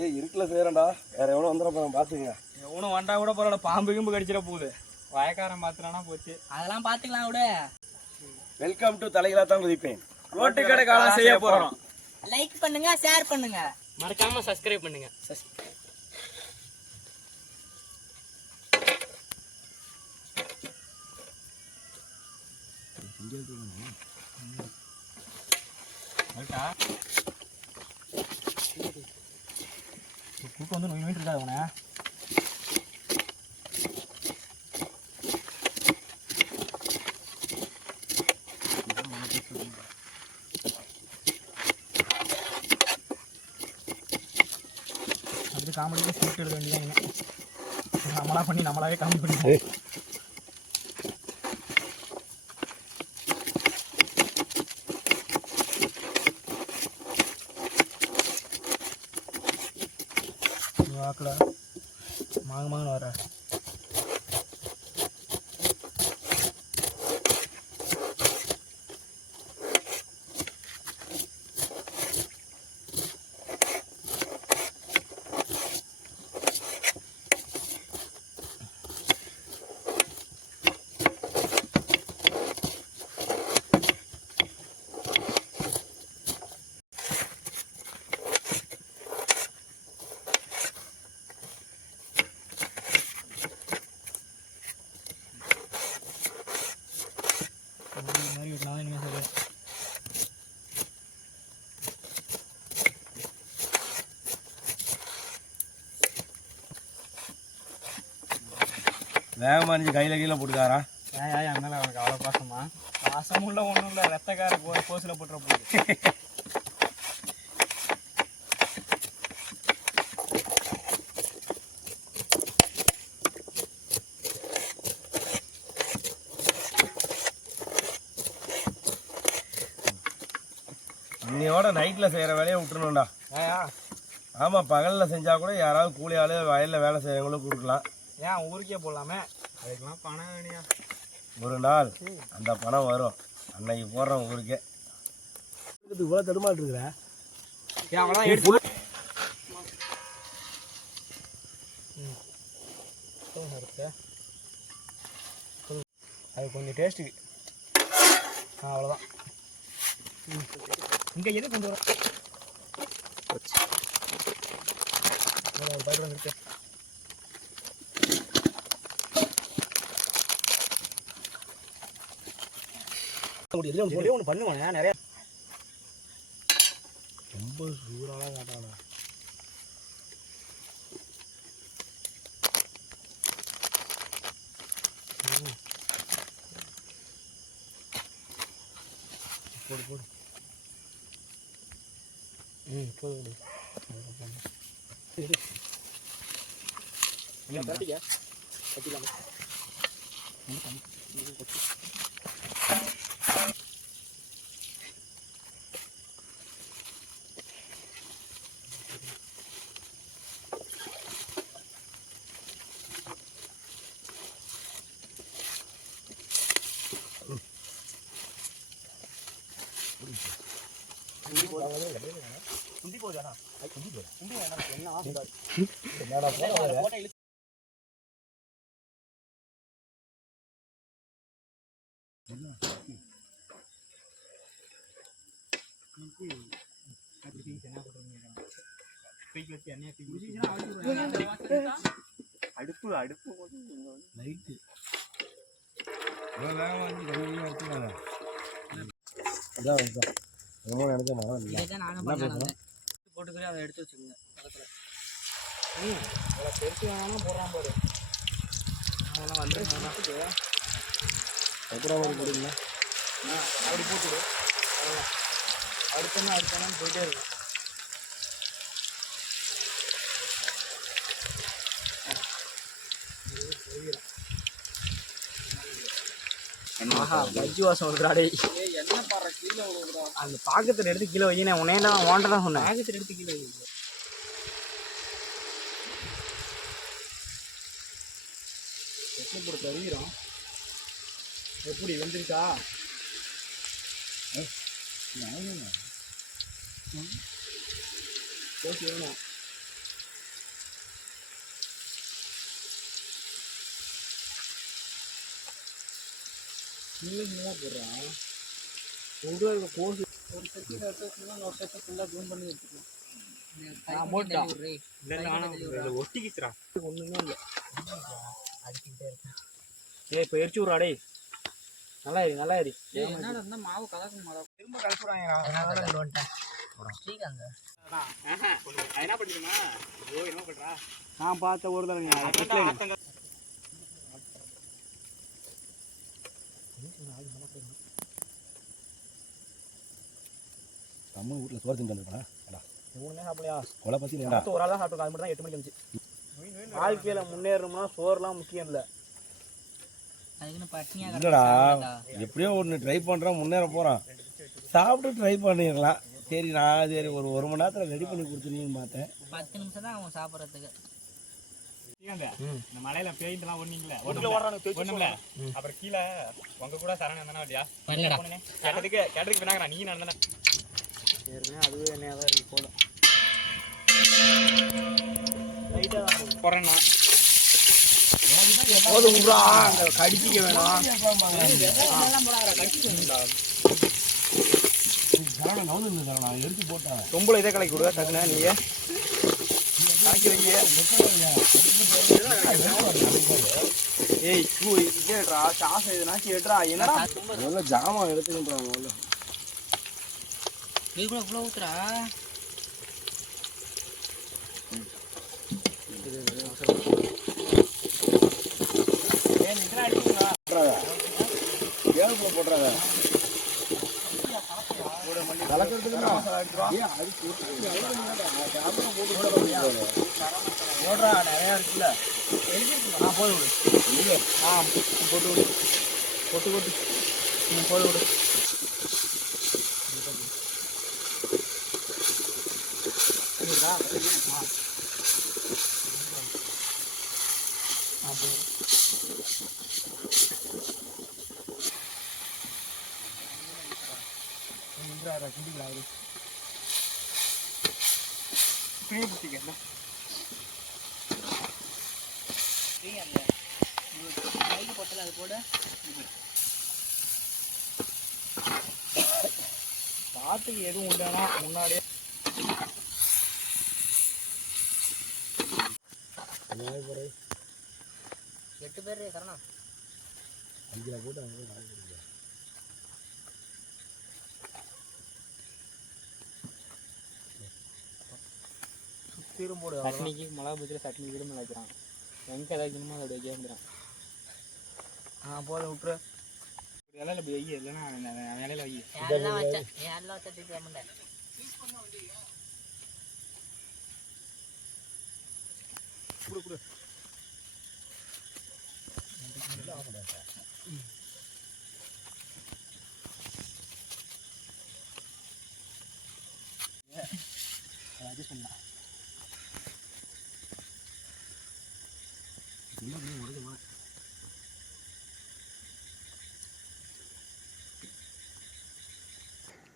ஏய் இருக்குல்ல செய்யறேன்டா, வேற எவனும் வந்துட போறேன் பாத்துக்கங்க. எவனும் வண்டா கூட பரவாயில்ல, பாம்பு கிம்பு கடிச்சிட போகுது. வயக்காரன் பாத்துறானா போச்சு. அதெல்லாம் பாத்துக்கலாம் விட. வெல்கம் டு தலைகளா தான் குதிப்பேன். ரோட்டு கடை காலம் செய்ய போறோம். லைக் பண்ணுங்க, ஷேர் பண்ணுங்க, மறக்காம சப்ஸ்கிரைப் பண்ணுங்க. கூட்டம் வந்து நோய் இருக்காது அவனை. அப்படி காமெடிக்கு ஸ்கிரிப்ட் எழுத வேண்டியதான். நம்மளா பண்ணி நம்மளாவே காமெடி பண்ணி வாக்கில் மாங்கன்னு வர. வேகமா இருந்துச்சு, கையில கீழே போட்டுக்காரா. ஏன் அதனால அவனுக்கு அவ்வளோ பாசமா? பாசமும் இல்லை, ஒன்றும் இல்லை. ரத்தக்கார கோசில் போட்டுற போகுது. இன்னையோட நைட்ல செய்யற வேலையை விட்டுருணும்டா. ஆமா, பகல்ல செஞ்சா கூட யாராவது கூலி ஆளு வயல்ல வேலை செய்யறவங்களும் கொடுக்கலாம். ஏன் ஊருக்கே போடலாமே? அதுக்கெல்லாம் பணம் வேணியா? ஒரு நாள் அந்த பணம் வரும், அன்னைக்கு போடுறோம் ஊருக்கே. இவ்வளவு தடுமாட்டு இருக்கிற அது கொஞ்சம் டேஸ்ட்டு. அவ்வளோதான். இங்கே எது கொண்டு வரோம்? இருக்கு. ஒன்று பண்ணுவானே நிறைய. ரொம்ப சூடாக காட்டானா. போடு போடு. போடு. கட்டிக்க கட்டிக்கலாம். குண்டி போகுதாண்ணா? குண்டி போகுது. குண்டி என்ன ஆகுது? அடுப்பு அடுப்பு லைட்டு போட்டுக்கிறேன். அதை எடுத்து வச்சுக்கோங்க பக்கத்தில். பெருசு வேணாலும் போடுறான் பாரு. அவனை வந்து கொடுங்க. அப்படி போட்டுடு. அடுத்தனா அடுத்தனான்னு போயிட்டே இருக்கும். பஜ்ஜி வாசம் வருதுடா. என்ன பாரு கீழே விழுகுறா. அந்த பாக்கத்தில் எடுத்து கீழே வையினேன். உன்னையெல்லாம் ஓன்ட்ட தான் சொன்னேன். பாக்கத்தில் எடுத்து கீழே வைங்க. எப்படி போட்டு தருகிறோம்? எப்படி வந்துருக்கா? வேணும். சின்னதாக போடுறான் ஒரு கோசு ஒரு செட்டு எடுத்து வச்சுன்னா ஒரு செட்டை ஃபுல்லாக ஜூம் பண்ணி எடுத்துக்கலாம் போட்டா இல்லை ஒட்டிக்கிச்சுரா ஒன்றுமே இல்லை அடிச்சுக்கிட்டே இருக்கேன். ஏய் இப்போ எரிச்சு விட்றா டேய் நல்லா ஏறி என்னடா இருந்தா மாவு கலக்கும் மாவு. திரும்ப கலச்சு விட்றாங்கடா அதனால இங்க வந்துட்டேன். ஸ்ரீகாந்த் என்ன பண்ணிருமா ஐயோ என்ன பண்றா நான் பார்த்த ஒரு தடவை நம்ம வீட்டில் சோறு தின்னு வந்துருக்கா மூணுமே சாப்பிடலையா கொலை பற்றி இல்லைடா ஒரு ஆள் தான் சாப்பிட்டு அது மட்டும் தான் 8 மணிக்கு வந்துச்சு வாழ்க்கையில் முன்னேறணும்னா சோறுலாம் முக்கியம் இல்லை அதுக்குன்னு பட்னியா இல்லைடா எப்படியோ ஒன்று ட்ரை பண்ணுறோம் முன்னேற போகிறான் சாப்பிட்டு ட்ரை பண்ணிடலாம் சரி நான் சரி ஒரு மணி நேரத்தில் ரெடி பண்ணி கொடுத்துருவீங்கன்னு பார்த்தேன். 10 நிமிஷம் தான் அவன் சாப்பிட்றதுக்கு. இந்த மலையில பெயிண்ட்லாம் ஒண்ணுங்கள அப்புறம் கீழே உங்க கூட சரணம் தானே இல்லையா கேட்டதுக்கு வேணாங்கண்ணா நீ நடந்தா ஏற்கனவே அதுவே என்னையா தான் இருக்கு போதும் போறேன்னா கடிச்சிக்க வேணாம் எடுத்து போட்டேன் ரொம்ப இதே கலக்கி விடுவா டக்குனா நீங்க ஏய் இதேடா சாஸ் எதுனாச்சு ஏட்ரா என்னடா முதல்ல ஜாமான் எடுத்துக்கின்றாங்க முதல்ல நீ கூட இவ்வளோ ஊத்துறா. போடுறாங்க போடுறா நிறையா இருக்குல்ல போது விடு போட்டு விடு போட்டு போது விடு லைட் போட்டல அது போட பாட்டுக்கு எதுவும் உண்டானா முன்னாடியே 8 பேர் சரணா 5 போட்டு சட்னிக்கு மிளகா பஜ்ஜியில் சட்னி விரும்ப வைக்கிறான் எங்கே ஏதாச்சும் அதோட வைக்கிறான் போதை விட்டுரு இலையில போய் வை இல்லைன்னா இலையில வை யாரெல்லாம் வச்சா பேமெண்ட் கொடு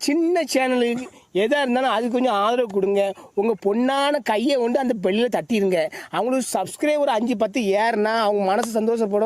சின்ன சேனலுக்கு எதாக இருந்தாலும் அது கொஞ்சம் ஆதரவு கொடுங்க. உங்கள் பொண்ணான கையை கொண்டு அந்த பெல்லில் தட்டிடுங்க. அவங்களுக்கு சப்ஸ்கிரைபர் 5-10 ஏறுனா அவங்க மனசு சந்தோஷப்படும்.